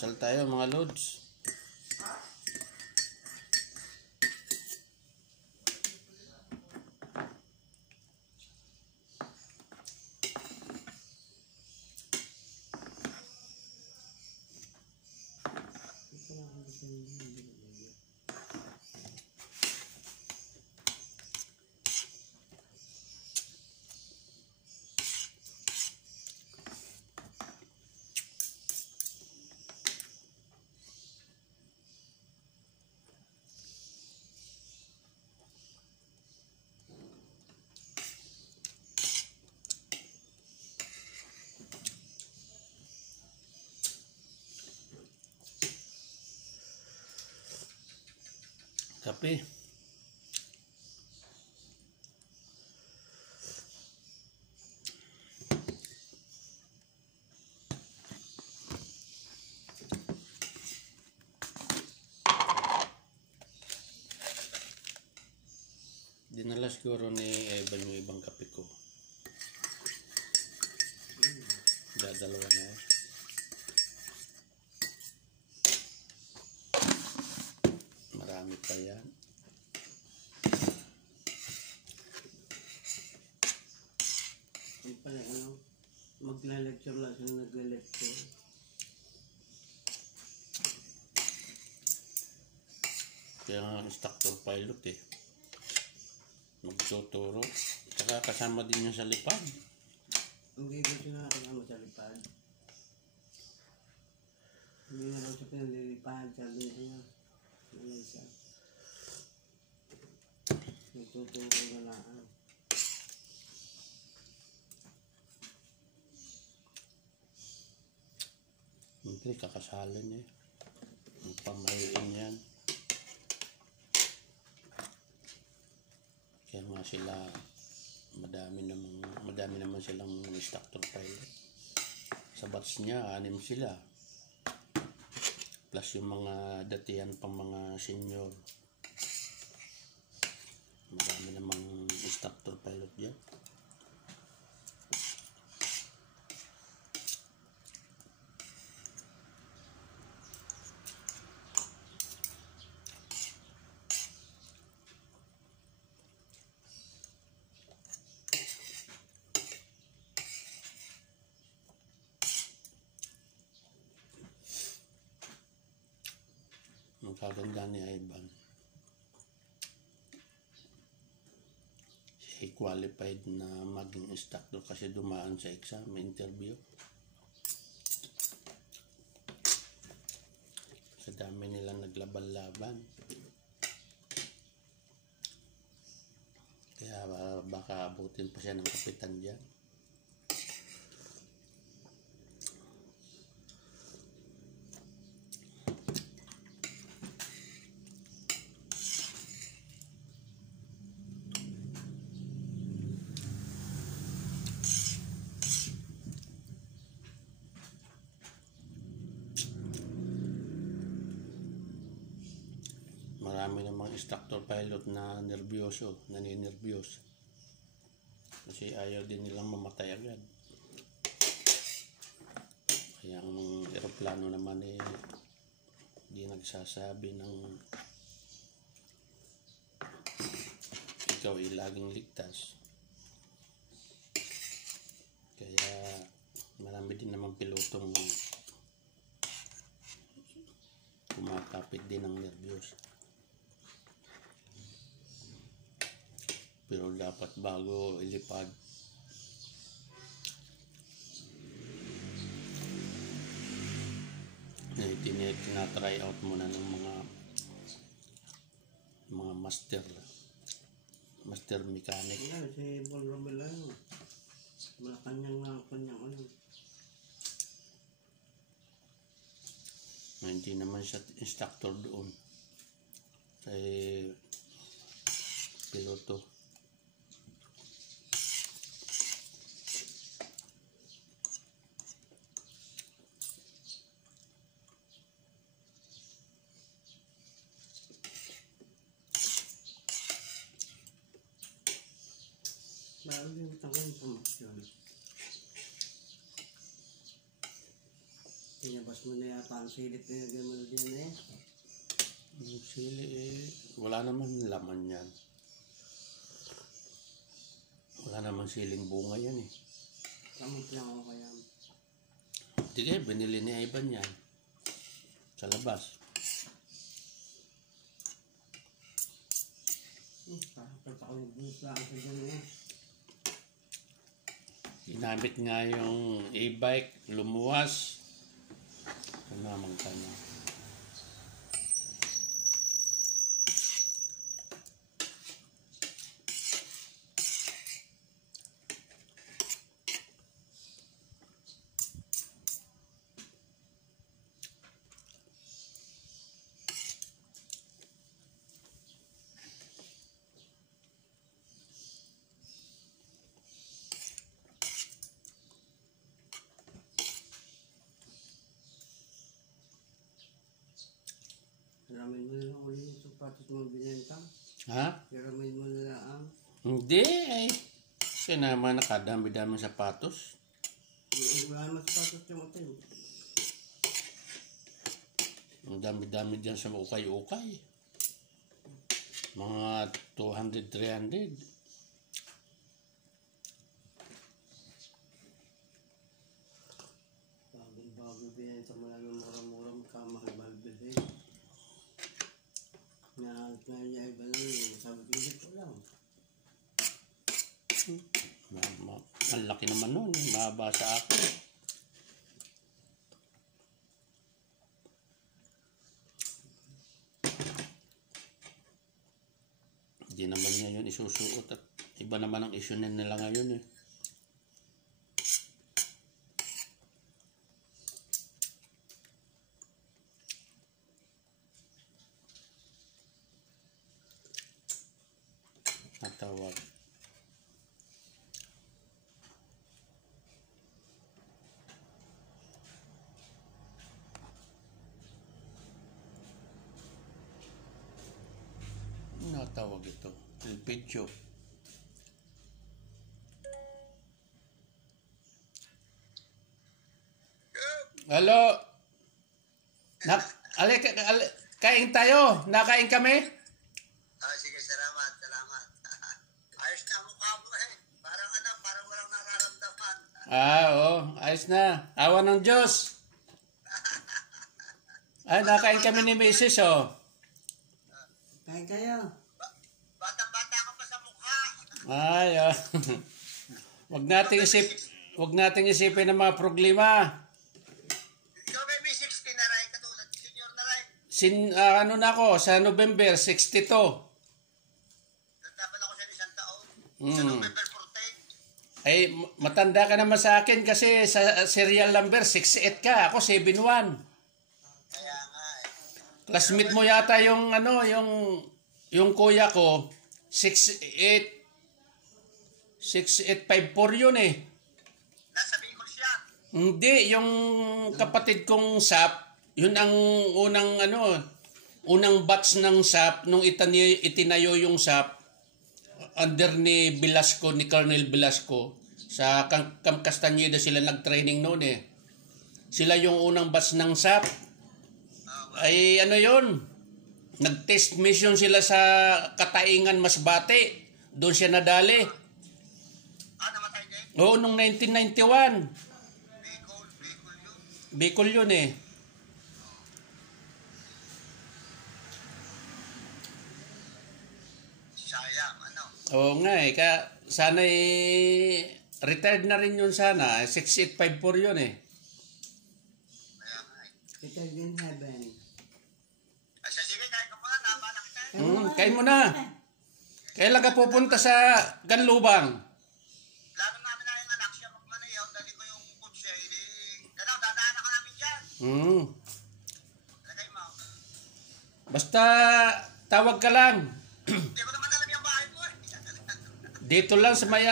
Almusal tayo mga lods. Kape. Dinala siguro ni Evan yung ibang kape ko. Dadalawa na eh. Marami pa yan. Ay pala magla-lecture lang sila nagla-lecture. Kaya nga instructor pilot eh. Magtuturo. Saka kasama din yung sa lipad. Hindi ko siya nakakasama sa lipad. Hindi na lang siya pinalilipad. Sabi niya. Ano siya? Nagtuturo na lang. Siyempre kakasalin eh. Ang pamahiin yan. Kaya nga sila madami naman silang instructor pilot. Sa batch niya 6 sila. Plus yung mga datihan pang mga senior. Madami namang instructor pilot diyan. Ang kaganda ni Ivan, siya qualified na maging instructor kasi dumaan sa exam, interview. Sa dami nilang naglaban-laban. Kaya baka abutin pa siya ng kapitan dyan. Marami namang instructor pilot na naninervyos. Kasi ayaw din nilang mamatay agad. Kaya ang eroplano naman eh, di nagsasabi ng ikaw ay laging ligtas. Kaya marami din namang pilotong kumakapit din ng nervyos. Pero dapat bago ilipad, tinatry out muna ng mga master mechanic. Yan, si Paul Robelano. Wala kanyang ano. Hindi naman siya instructor doon. Kay piloto. Nakalimutan ko yung promotion. Pinabas mo na yata ang silip na yung mo din eh. Yung sili wala naman laman yan. Wala naman siling bunga yan eh. Kamot lang ako kaya. Sige, binili ni Ivan yan. Sa labas. Parang ako yung buhos lang sa dyan eh. Ginamit nga yung e-bike, lumuwas. Namang kanya. Ramin mo na lang ulit yung sapatos mo binenta. Ha? Ramin mo na lang. Hindi ay. Kasi naman nakadami-dami sapatos. Wala naman sapatos yung hotel. Ang dami-dami dyan sa ukay-ukay. Mga 200, 300. Bago binenta mo lang yung mura-mura magkamahal bibig. Nahalit na niya iba lang yun. Sabi ko, hindi ko lang. Ang laki naman nun. Mahaba sa akin. Hindi naman niya yun isusuot. At iba naman ang issue nila ngayon eh. Natawag. Natawag ito. El Picho. Hello. Kain tayo. Nakain kami. Sige, salamat. Ayos na mukha mo eh. Parang walang nararamdaman. Oo. Ayos na. Awa ng Diyos. Ay, nakain kami ni Mrs. oh. Kain kayo. Batang-bata ka pa sa mukha. Ay, oh. Wag nating isipin ng mga problema. Ikaw may 60 na rin, katulad. Senior na rin. Ano na ako, sa November 62. Nagtapan ako sa isang taon. Sa Mm. November 14. Ay, matanda ka naman sa akin kasi sa serial number 68 ka. Ako 71. Kaya nga eh. Classmate mo yata yung yung kuya ko 6854 yun eh. Nasa Bicol siya. Hindi, yung kapatid kong SAP, yun ang unang batch ng SAP nung itinayo yung SAP under ni Velasco, ni Colonel Velasco. Sa Camp Castañeda sila nag-training noon eh. Sila yung unang batch ng SAP. Ay ano yun? Nag-test mission sila sa Kataingan, Masbate. Doon siya nadali. Namatay din? Oo, nung 1991. Bicol yun. Bicol yun eh. Sayang, Oo nga eh. Sana retired na rin yun sana. 6854 yun eh. Kaya nga eh. Kita in heaven. Sige, kain ka muna. Tama na kita. Kain mo na. Kailan ka pupunta sa Ganlubang? Plano namin na yung anak siya magmanayaw. Dali ko yung kutse. Dadaan ka namin dyan. Lagay mo. Basta tawag ka lang. Hindi ko naman alam yung bahay mo eh. Dito lang sa may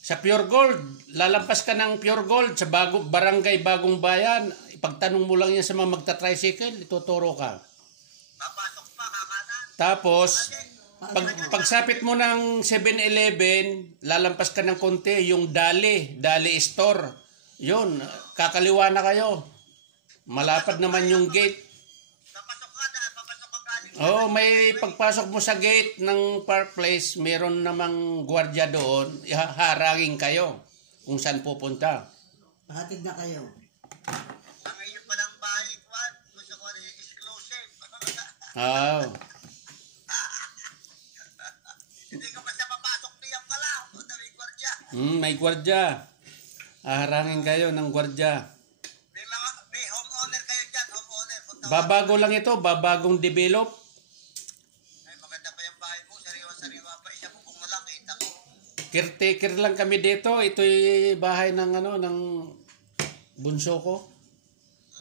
sa Pure Gold. Lalampas ka ng Pure Gold sa barangay Bagong Bayan. Ipagtanong mo lang yan sa mga magta-tricycle, ituturo ka. Papasok pa, kakanan. Tapos, pagsapit mo ng 7-Eleven, lalampas ka ng konti, yung Dali Store. Yun, kakaliwa na kayo. Malapad naman yung gate. Papasok ka galing. Oh, may pagpasok mo sa gate ng Park Place, meron namang gwardiya doon. Harangin kayo kung saan pupunta. Pahatid na kayo. Ang iyo palang bahay, Juan. Gusto ko rin exclusive. Oh. Hindi ka pa siya papasok niyan pala. Punta may gwardiya. May gwardiya. Harangin kayo ng gwardiya. May homeowner kayo dyan. Homeowner. Punta ka. Babago lang ito, babagong develop. Ay, maganda pa yung bahay mo. Sariwa-sariwa pa. Isa po kung malaki. Ako. Caretaker lang kami dito. Ito'y bahay ng ng bunso ko.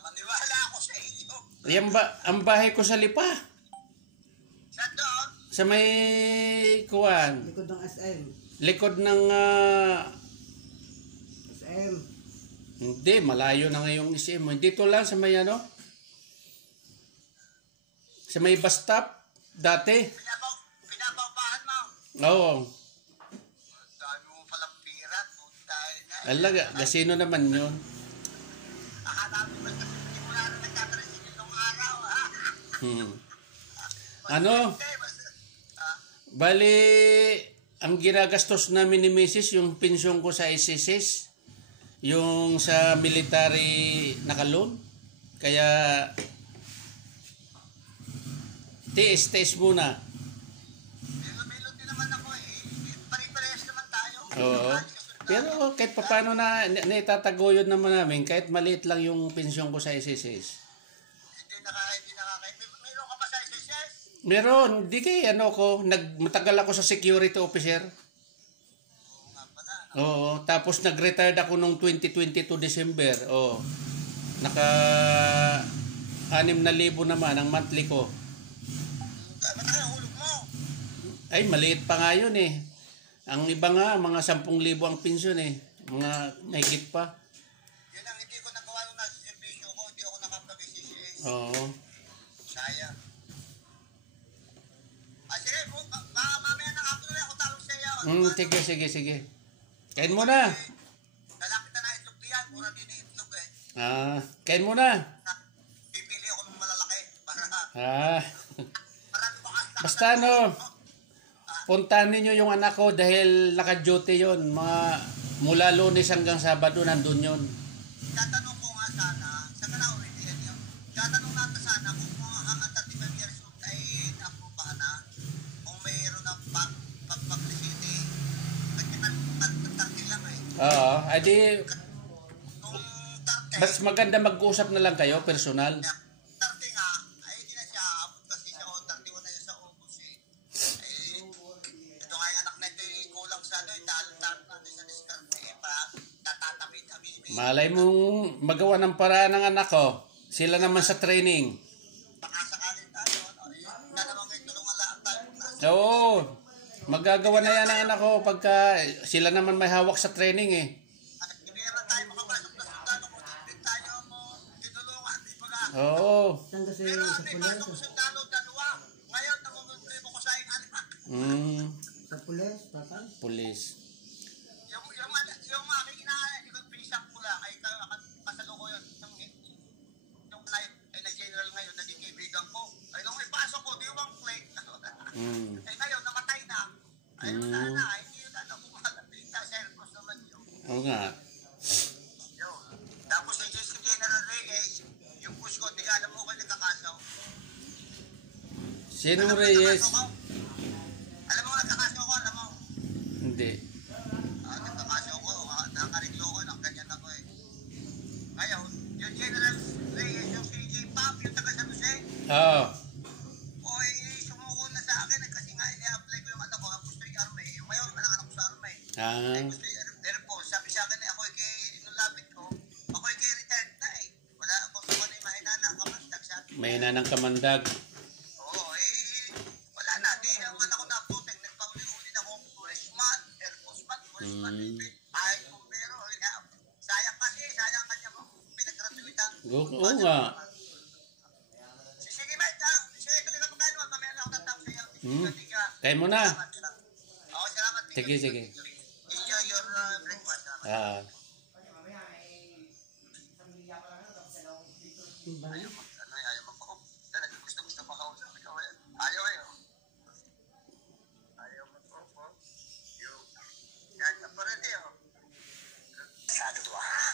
Maniwala ako sa iyo. Yan ang bahay ko sa Lipa. Saan doon? Sa may kuwan. Likod ng SM. Likod ng SM. hindi, malayo na ngayong SM mo. Dito lang sa may sa may bus stop dati. Pinapaupahan mo. Oo. Dami mo palang pira. Tayo na. Alaga, gasino naman yun. Akala mo kasi hindi mo na nagtatrasigil nung araw. Ha? Ano? Bali, ang ginagastos namin ni Mrs. yung pensyon ko sa SSS, yung sa military nakalon. Kaya, tiis muna. Melon din naman ako eh. Pare-parehas naman tayo. Oo. Pero kahit paano na naitataguyod naman namin, kahit maliit lang yung pensyon ko sa SSS. Hindi nakakaya. Meron ka ba sa SSS? Meron, di kay matagal ako sa security officer. Oo nga pala. Oo, tapos nag-retired ako nung 2022 December. Oo. Naka 6,000 naman ang monthly ko. Matagal ang hulog mo. Ay, maliit pa nga yun eh. Ang iba nga, mga 10,000 ang pensyon eh. Mga mahigit pa. Yun ang hindi ko nagawa nung nasa servisyo ko. Hindi ako nakapag-SSS. Oo. Sayang. Sige, baka mamaya na ako ulit ako talong sa iyo. Sige. Kain mo na. Lalapit na itlog diyan. Mura din itlog eh. Kain mo na. Pipili ako ng malalaki para bukas. Basta puntahan ninyo yung anak ko dahil naka-duty yun. Mula Lunes hanggang Sabado nandun yun. Tatanong ko nga sana, sa kanao rin yan yun. Tatanong natin sana kung hanggang 35 years old ay na-approve na kung mayroon ng publicity. Nagtatartil lang eh. Oo. Ay di, Kung tarte, mas maganda mag-usap na lang kayo, personal. tarte nga, ay hindi na siya abot kasi siya o 31 na siya sa August eh. Ay, ito nga yung anak na ito yung kulang sa ano, talo-talo natin sa diskarte eh, para tatatami-tami. Malay mong magawa ng paraan ng anak ko. Sila naman sa training. Baka sakalin tayo, na naman kayo tulungan lang tayo na. Oo. Magagawa na yan ang anak ko pagka sila naman may hawak sa training eh. At hindi naman tayo makapasok na sundalo kung hindi tayo mo tinulungan. Diba? Oo. Saan kasi Pero sa may pulis? pasok sundalo dalawa. Ngayon, nangunguntri mo ko sa iyong anak. Sa pulis, tatay? Pulis. Yung aking inaanay, yung pisak mo lang, ay kasalukuyan. Yung ay na-general ngayon, naging kaibigan ko. Ay, nung ipasok ko, di yung plate. Ay, ngayon, namatay na. Ay, wala na. Hindi yun ano, kumakalapit. Sa airpost naman yun. Oo nga. Yun. Tapos yung si General Reyes, yung push ko, di ka alam mo kayo nagkakaso. Sinong Reyes? Alam mo nagkakaso ko, alam mo. Hindi. Nagkakaso ko, nakakariglo ko, ganyan ako eh. Ngayon, yung General Reyes, yung si J-Pop, yung taga San Jose, Oo. o sumuko na sa akin kasi nga ini-apply ko yung anak ko, ang gusto yung army. Yung ngayon, anak ko sa army. Ay gusto yung airpost. Sabi sa akin, ako kay inulapit ko, ako kay retired na eh. Wala ako sa kanil mahinana, kamandag sa akin. May nanang kamandag. Oo, wala na. Di ang anak ko na puting, nagpauli-uli na akong freshman, airpostman, freshman, ay kumbero. Sayang kanya mo, pinag-graduatean. Oo nga. Sige, mate, sige, tuloy na pagkain mo, mamaya na ako tatawag sa iyo. Kain mo na. Oo, salamat. Sige. Enjoy your breakfast. Ah. Yung ba? Ayaw mag, ano, ayaw mag-off. Gusto makausap ikaw eh. Ayaw eh. Oh. Ayaw mag-off. Oh. Yung, yan, aparente oh. Sado to ah.